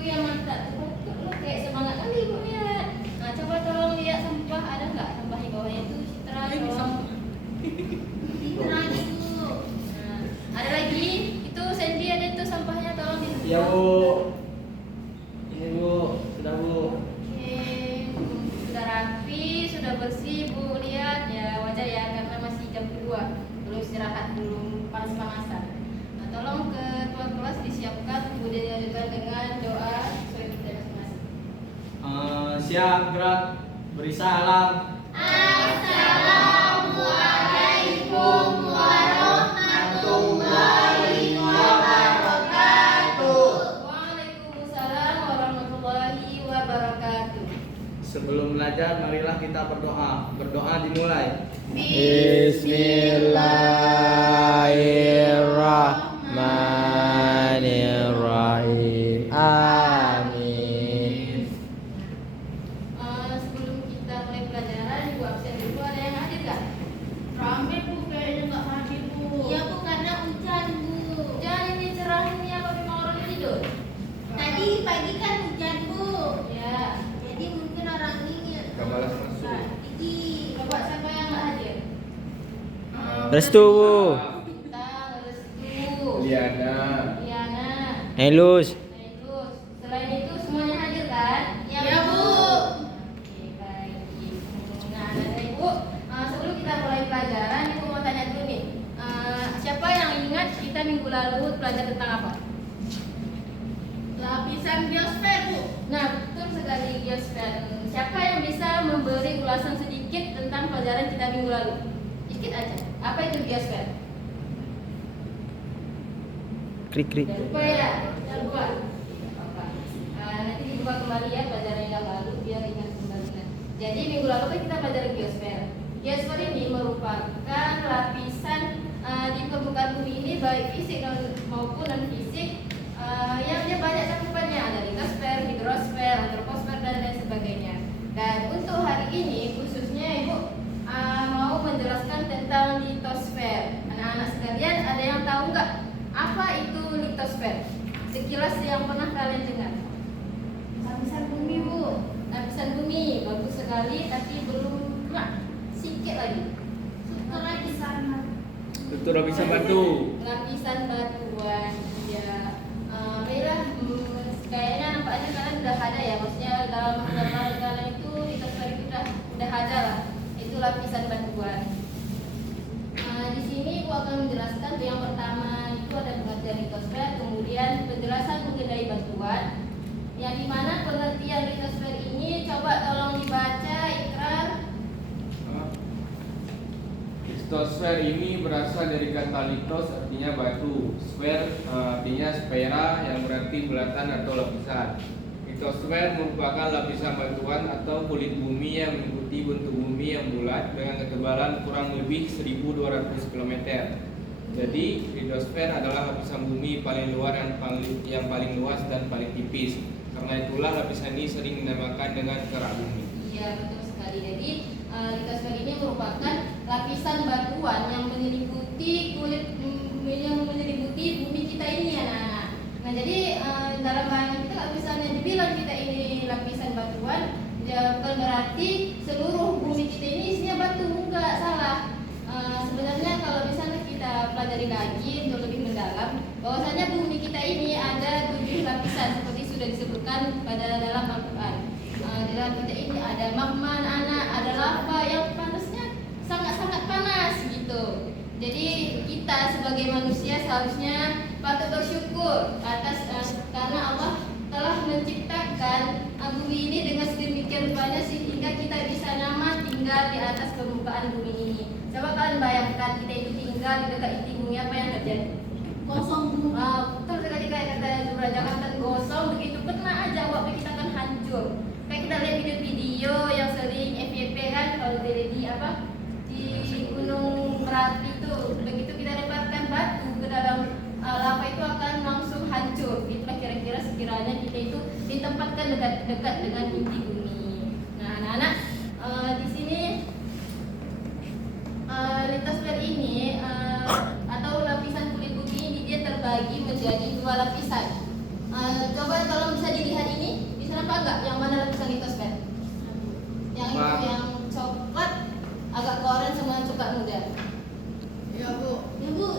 yang mata tuh lo kayak semangat kali ibu lihat. Nah coba tolong lihat sampah, ada nggak sampah di bawahnya itu Citra tolong. Citra itu. Nah, ada lagi itu Sandy ada itu sampahnya tolong di. Ya Bu. Ini Bu, sudah Bu. Oke, sudah rapi, sudah bersih Bu, lihat ya wajar ya karena masih jam kedua, belum istirahat, belum panas-panasan. Nah, tolong ketua kelas disiapkan kemudian dilanjutkan dengan doa sesuai kita masing-masing. Siap, gerak, beri salam. Assalamualaikum warahmatullahi wabarakatuh. Waalaikumsalam warahmatullahi wabarakatuh. Sebelum belajar, marilah kita berdoa. Berdoa dimulai. Bismillahirrahmanirrahim. Amin. Sebelum kita mulai pelajaran, Ibu absen dulu. Ada yang hadir nggak? Rame Bu, kayaknya nggak hadir Bu. Iya Bu, karena hujan Bu. Hujan ini cerah ini apa memang orang tidur? Tadi pagi kan hujan Bu. Ya. Jadi mungkin orang ini Gak balas masuk. Iki. Coba siapa yang nggak hadir? Restu Bu. Kita Restu. Liana. Liana. Helus. Terus selain itu semuanya hadir kan? Ya, Bu. Oke, baik. Nah, dari Ibu, sebelum kita mulai pelajaran, Ibu mau tanya dulu nih. Siapa yang ingat kita minggu lalu belajar tentang apa? Lapisan biosfer Bu. Nah, betul sekali Geosfer. Siapa yang bisa memberi ulasan sedikit tentang pelajaran kita minggu lalu? Sedikit aja. Apa itu Geosfer? Klik. Jangan lupa ya, jangan lupa. Apa? Nanti dibuka kembali ya pelajaran yang lalu biar ingat kembali. Jadi minggu lalu kan kita belajar geosfer. Geosfer ini merupakan lapisan di permukaan bumi ini baik fisik maupun non fisik yang dia banyak cakupannya, ada litosfer, hidrosfer, antroposfer dan lain sebagainya. Dan untuk hari ini khususnya Ibu mau menjelaskan tentang litosfer. Anak-anak sekalian ada yang tahu nggak apa itu litosfer? Sekilas yang pernah kalian dengar. Lapisan bumi Bu, lapisan bumi bagus sekali tapi belum sedikit lagi. Itu udah bisa bantu. Lapisan batuan ya. Baiklah, kayaknya nampaknya kalian udah ada ya, maksudnya dalam gambar kalian itu litosfer itu udah ada lah. Itu lapisan batuan. Di sini aku akan menjelaskan yang pertama itu ada pengertian litosfer, kemudian penjelasan mengenai batuan. Yang dimana pengertian litosfer ini coba tolong dibaca Ikrar. Litosfer ini berasal dari kata litos artinya batu, sfer artinya sfera yang berarti bulatan atau lapisan. Litosfer merupakan lapisan batuan atau kulit bumi yang mengikuti bentuk bumi yang bulat dengan ketebalan kurang lebih 1.200 km. Jadi litosfer adalah lapisan bumi paling luar yang paling luas dan paling tipis. Karena itulah lapisan ini sering dinamakan dengan kerak bumi. Iya betul sekali. Jadi litosfer ini merupakan lapisan batuan yang menyelimuti bumi kita ini anak-anak. Nah jadi dalam bayangan kita kalau misalnya dibilang kita ini lapisan batuan, ya bukan berarti seluruh bumi kita ini isinya batu, enggak, salah. Sebenarnya kalau misalnya kita pelajari lagi untuk lebih mendalam, bahwasanya bumi kita ini ada 7 lapisan seperti sudah disebutkan pada dalam Al-Quran. Di dalam kita ini ada magma, anak, ada lava yang panasnya sangat-sangat panas gitu. Jadi kita sebagai manusia seharusnya patut bersyukur atas karena Allah telah menciptakan bumi ini dengan sedemikian rupanya sehingga kita bisa nyaman tinggal di atas permukaan bumi ini. Coba kalian bayangkan kita itu tinggal di dekat inti bumi, apa yang terjadi? Kosong Bu. Betul sekali kayak kata Zura, Jakarta gosong begitu kena aja waktu kita akan hancur. Kayak kita lihat video-video yang sering FYP kan kalau di Gunung Merapi itu, begitu kita lemparkan batu ke dalam lava itu akan langsung hancur. Itulah kira-kira sekiranya kita itu ditempatkan dekat dengan inti bumi. Nah, anak-anak di sini litosfer ini atau lapisan kulit bumi ini dia terbagi menjadi 2 lapisan. Coba kalau bisa dilihat ini, bisa nampak nggak yang mana lapisan litosfer? Yang itu Nampak. yang coklat, agak ke orange sama coklat muda. Ya bu.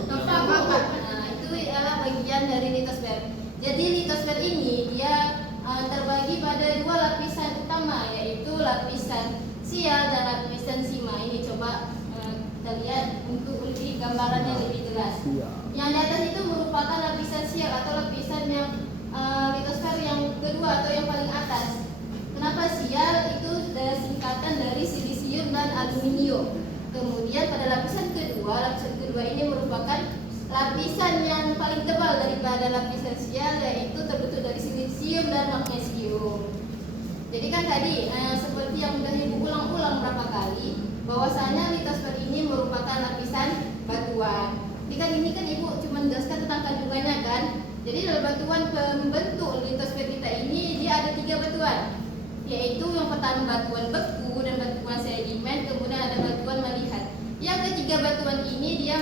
Nampak banget. Nah, itu adalah bagian dari litosfer. Jadi litosfer ini dia terbagi pada dua lapisan utama, yaitu lapisan sial dan lapisan sima. Ini coba kita lihat untuk lebih gambarannya lebih jelas. Yang di atas itu merupakan lapisan sial atau lapisan yang litosfer yang kedua atau yang paling atas. Kenapa sial? Itu singkatan dari silisium dan aluminium. Kemudian pada lapisan kedua ini merupakan lapisan yang paling tebal daripada lapisan sial, yaitu terbentuk dari silisium dan magnesium. Jadi kan tadi seperti yang sudah Ibu ulang-ulang berapa kali, bahwasanya litosfer ini merupakan lapisan batuan. Ini kan Ibu cuma menjelaskan tentang kandungannya kan. Jadi dalam batuan pembentuk litosfer kita ini dia ada 3 batuan, yaitu yang pertama batuan beku dan batuan sedimen, kemudian ada batuan melihat. Yang ketiga batuan ini dia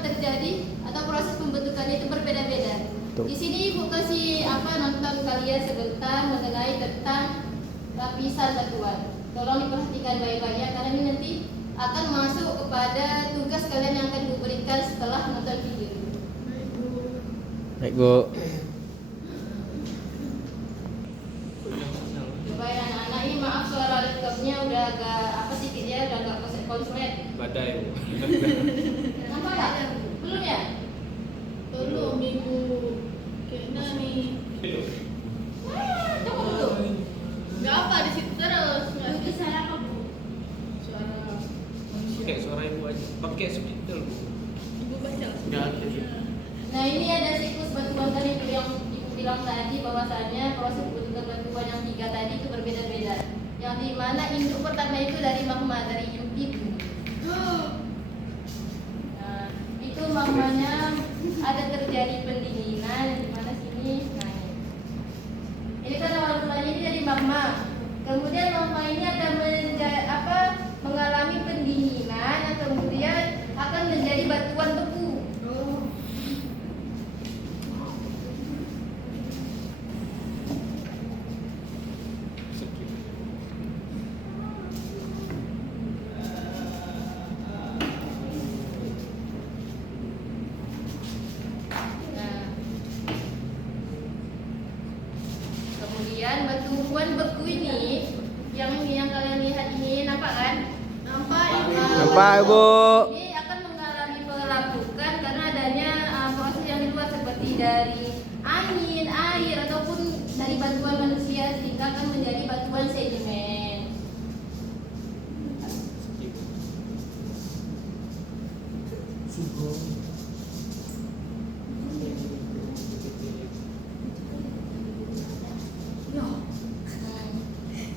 terjadi atau proses pembentukannya itu berbeda-beda. Di sini Ibu kasih nonton kalian sebentar mengenai tentang lapisan batuan. Tolong diperhatikan baik-baik ya, karena ini nanti akan masuk kepada tugas kalian yang akan diberikan setelah menonton video. Baik Bu. Coba ya anak-anak ini, maaf suara laptopnya udah agak sedikit ya, udah agak konslet. Badai Bu. Nampak nggak? Belum ya? Tolong ibu. Kayaknya nih. Coba dulu. Gak apa di situ terus. Nggak Itu suara apa Bu? suara. Pakai suara Ibu aja. Pakai subtitle Bu. Ibu baca. Nggak ada sih. Nah ini ada siklus batuan tadi itu yang Ibu bilang tadi, bahwasanya proses pembentukan batuan yang 3 tadi itu berbeda-beda. Yang di mana induk pertama itu dari magma, dari inti bumi. Nah, itu magmanya ada terjadi pendinginan di mana sini. Nah, ini kan awal mulanya ini dari magma. Kemudian magma ini akan mengalami pendinginan yang kemudian akan menjadi batuan beku. Nah, kemudian batuan beku ini yang kalian lihat ini, nampak kan? Nampak ibu. Nampak Bu. Ini akan mengalami pelapukan karena adanya proses yang di luar seperti dari angin, air ataupun dari batuan manusia sehingga akan menjadi batuan sedimen.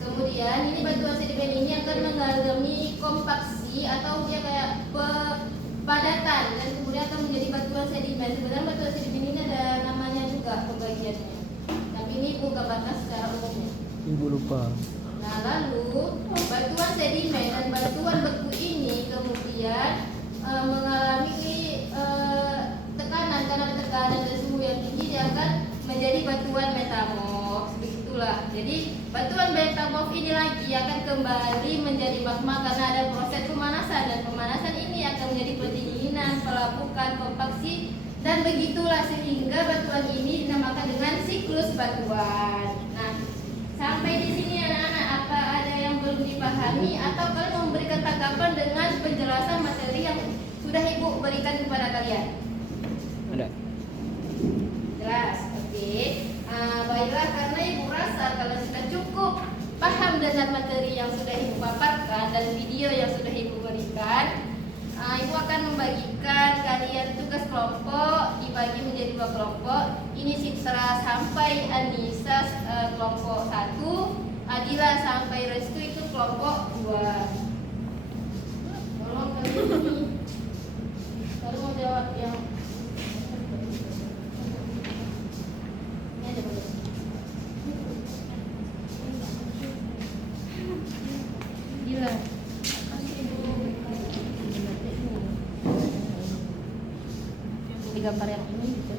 Kemudian ini batuan sedimen ini akan mengalami kompaksi atau dia kayak padatan dan kemudian akan menjadi batuan sedimen. Sebenarnya batuan sedimen ini ada namanya juga pembagiannya, tapi ini bukan batas secara umumnya. Ibu lupa. Nah lalu batuan sedimen dan batuan beku ini kemudian mengalami tekanan, karena ada tekanan dan suhu yang tinggi dia akan menjadi batuan metamorf. Begitulah. Jadi batuan metamorf ini lagi akan kembali menjadi magma karena ada proses pemanasan, dan pemanasan ini akan menjadi pendinginan, pelapukan, kompaksi, dan begitulah sehingga batuan ini dinamakan dengan siklus batuan. Nah, sampai di sini anak-anak, apa ada yang belum dipahami atau kalian memberikan tanggapan dengan penjelasan materi yang sudah Ibu berikan kepada kalian? Ada. Jelas, oke. Baiklah, karena Ibu rasa kalau sudah cukup paham dengan materi yang sudah Ibu paparkan dan video yang sudah Ibu berikan, Ibu akan membagikan kalian tugas kelompok, dibagi menjadi 2 kelompok. Ini Citra sampai Anissa kelompok 1, Adila sampai Restu itu kelompok 2. Tolong kalian ini, kalau mau jawab yang ini aja boleh. Gila. Di gambar yang ini gitu.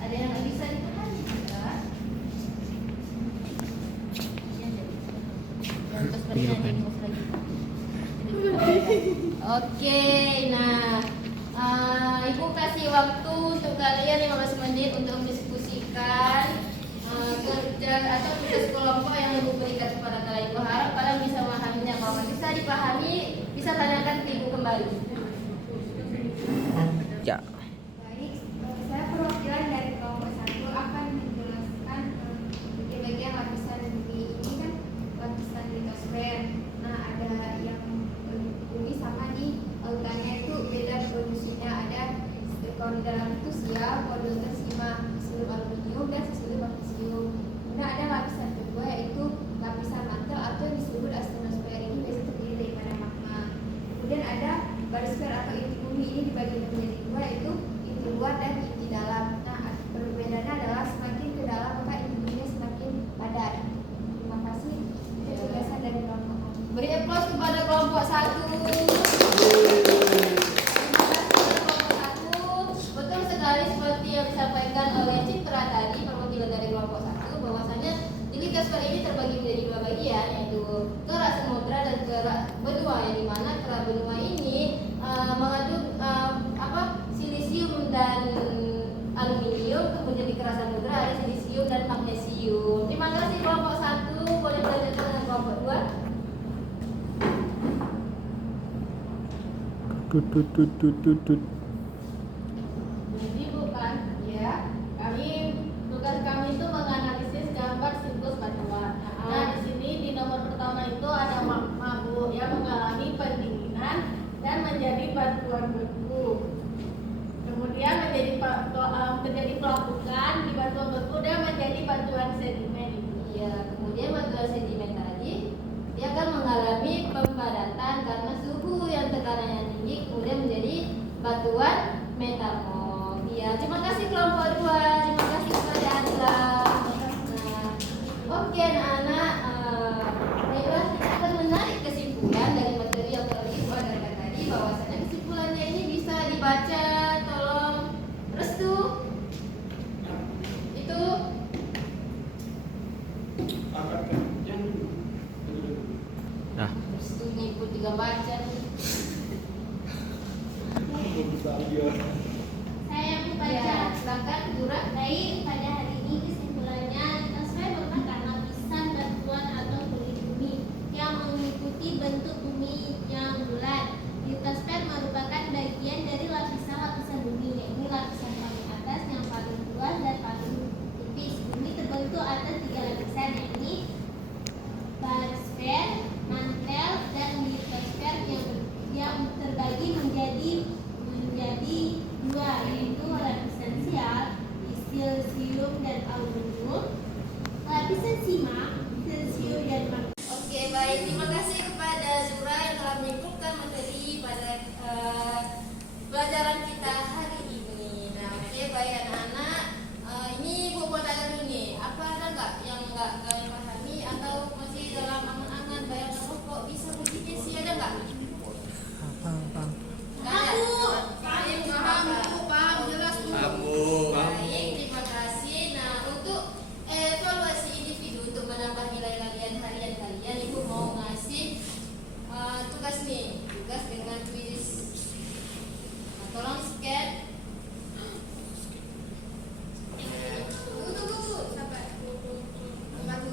Ada yang nggak bisa dipahami juga. Oke, nah Ibu kasih waktu untuk kalian 15 menit untuk mendiskusikan kerja atau tugas kelompok yang Ibu berikan kepada kalian. Ibu harap kalian bisa memahaminya. Kalau nggak bisa dipahami, bisa tanyakan ke Ibu kembali. Ya. Baik, saya perwakilan dari kelompok 1 akan menjelaskan bagian lapisan bumi ini kan lapisan litosfer. Nah, ada yang bumi sama nih, lautannya itu beda produksinya. Ada kalau di dalam itu sial, podoter sima, seluruh aluminium dan seluruh magnesium. Kemudian ada lapisan kedua yaitu lapisan mantel atau yang disebut astronosfer. Ini biasanya terdiri daripada magma. Kemudian ada barisfer atau inti bumi, ini dibagi menjadi dua yaitu inti luar dan inti dalam. Nah, perbedaannya adalah semakin ke dalam maka inti buminya semakin padat. Terima kasih. Itu penjelasan dari kelompok kami. Beri aplaus kepada kelompok 1. Terima kasih kepada kelompok 1. Betul sekali seperti yang disampaikan oleh Citra tadi, perwakilan dari kelompok 1, bahwasanya di litosfer ini terbagi menjadi dua bagian, yaitu kerak samudra dan kerak benua, yang dimana kerak benua ini mengandung silisium dan aluminium, kemudian di kerak samudra ada silisium dan magnesium. Terima kasih kelompok 1. Boleh dilanjutkan dengan kelompok 2. Tut. Jadi bukan ya, tugas kami itu menganalisis gambar siklus batuan. Nah, di sini di nomor pertama itu ada magma Bu yang mengalami pendinginan dan menjadi batuan beku. Kemudian terjadi pelapukan di batuan beku dan menjadi batuan sedimen. Ya, kemudian batuan sedimen tadi dia akan mengalami pempadatan karena suhu yang tekanannya tinggi, kemudian menjadi batuan metamorf. Ya, terima kasih kelompok 2. Terima kasih kepada Adila. Nah, oke anak-anak, baiklah kita akan menarik kesimpulan dari materi yang telah Ibu ajarkan tadi, bahwasanya kesimpulannya ini bisa dibaca. Tolong restu. Itu Nah, restu ngikut juga baca. Saya membaca. Ya, silakan Zura. Baik, pada hari ini kesimpulannya litosfer merupakan lapisan batuan atau kulit bumi yang mengikuti bentuk bumi yang bulat. Litosfer merupakan bagian dari lapisan-lapisan bumi, yaitu lapisan paling atas yang paling luas dan paling tipis. Bumi terbentuk atas 3 lapisan, yaitu barisfer, mantel, dan litosfer yang terbagi menjadi dua, yaitu lapisan sial, silisium dan aluminium, lapisan sima, silisium dan magnesium. Oke, baik. Terima kasih kepada Zura yang telah menyimpulkan materi pada pelajaran kita hari ini. Nah, oke, baik anak-anak. Ini Bu buat tanya dulu nih. Apa ada nggak yang nggak kalian pahami atau masih dalam angan-angan bayangan kok bisa begini sih, ada nggak? Nggak ada. Kalian paham, jelas Bu. Baik, terima kasih. Nah, untuk evaluasi individu untuk menambah nilai harian kalian, Ibu mau ngasih tugas nih, tugas dengan kuis. Nah, tolong scan. Tunggu, sabar.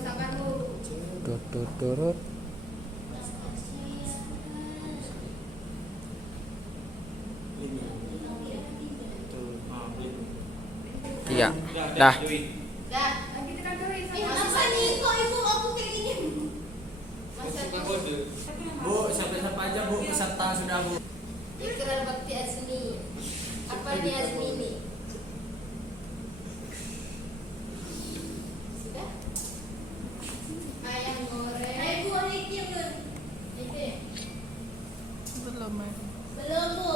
Sabar dulu. turut. Iya. Dah. Dah. Apa nih kok ibu aku kayak gini? Bu, siapa aja Bu peserta sudah Bu. Ikrar bakti Azmi. Apa ini Azmi ini? Sudah? Ayam goreng. Ibu ini belum. Ini. Belum. Belum Bu.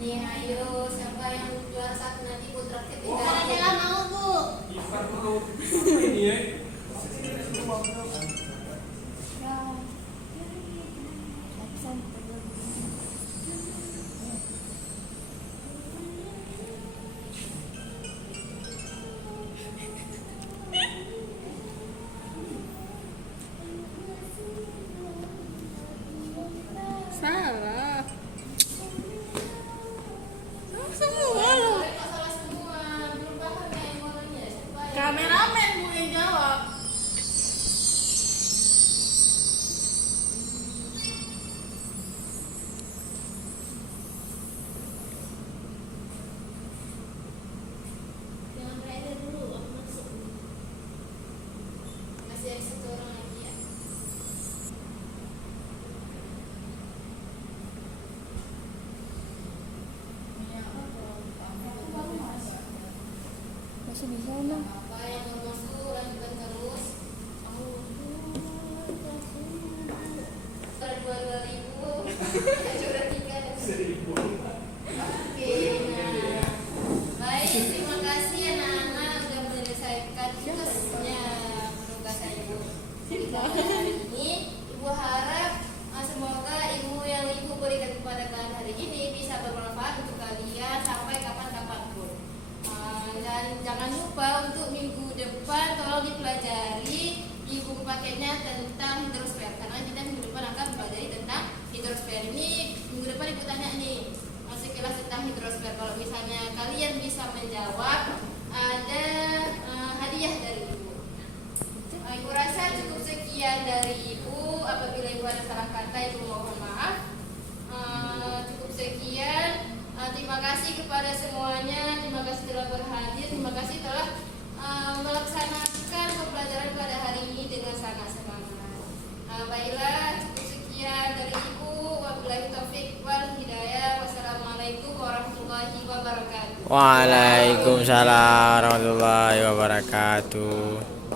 Nih, ayo siapa yang juara satu nanti Bu traktir Jangan mau Bu. Salah. Mereka salah semua, belum paham ya yang warnanya. Siapa yang- Kameramen Bu yang jawab. Jangan reda dulu, aku masuk. Masih ada satu orang lagi ya. Masih bisa emang. Apa yang belum masuk lanjutkan terus. Juara 2.000, juara 3 dan 1.000. Oke, nah. Baik, terima kasih anak-anak sudah menyelesaikan tugasnya penugasan Ibu. Pada hari ini, Ibu harap semoga ilmu yang Ibu berikan kepada kalian hari ini bisa bermanfaat untuk kalian sampai kapan-kapan pun. Dan jangan lupa untuk minggu depan tolong dipelajari di buku paketnya tentang hidrosfer, karena kita minggu depan akan mempelajari tentang hidrosfer. Ini minggu depan Ibu tanya nih sekilas tentang hidrosfer. Kalau misalnya kalian bisa menjawab, ada hadiah dari Ibu. Ibu rasa cukup sekian dari Ibu. Apabila Ibu ada salah kata, Ibu mohon maaf. Cukup sekian. Terima kasih kepada semuanya. Terima kasih telah berhadir. Terima kasih telah melaksanakan pembelajaran pada hari ini dengan sangat semangat. Baiklah, cukup sekian dari Ibu. Wabillahi taufik wal hidayah. Wassalamualaikum warahmatullahi wabarakatuh. Waalaikumsalam warahmatullahi wabarakatuh.